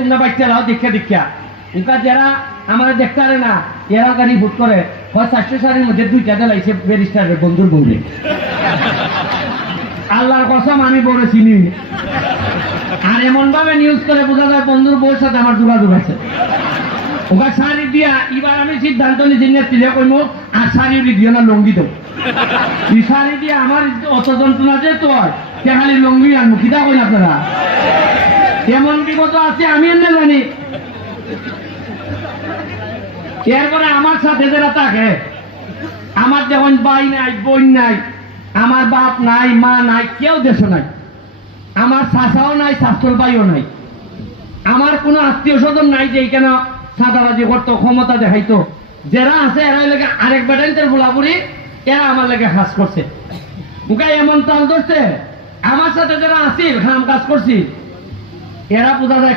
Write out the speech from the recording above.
তোমরা বাচ্চা লাও দীক্ষা দীক্ষা উনকা যারা আমার দেখতে পারে না এরা গাড়ি ভোট করে হয় 400 সালের মধ্যে 2টা দিলাইছে ব্যারিস্টারের বন্ধুর বউরে আল্লাহর কসম আমি বড় চিনি আর এমন ভাবে নিউজ করে বোঝা যায় বন্ধুর বউর সাথে আমার যোগাযোগ আছে ওকে শাড়ি দিয়া এবার আমি সিদ্ধান্ত নিয়েছি নেত্রীরা কইমো আর শাড়ি দিও না লঙ্গি দেব এই শাড়ি দিয়ে আমার অত যন্ত্রণা যে তোর সে খালি লঙ্গি আনবো কিতা কই আপনারা এমন বিপদ আছে আমি এমনি জানি এরপরে আমার সাথে যারা থাকে আমার যখন ভাই নাই বোন নাই আমার বাপ নাই মা নাই কেউ দেশ নাই আমার চাচাও নাই শাশুর ভাইও নাই আমার কোনো আত্মীয় স্বজন নাই যে এখানে সাদাবাজি করতো ক্ষমতা দেখাইতো যারা আছে এরা লেগে আরেক ব্যাটান্তের গোলাপুরি এরা আমার লেগে কাজ করছে ওকে এমন তাল ধরছে আমার সাথে যারা আসিল খাম কাজ করছি এরা বোঝা যায়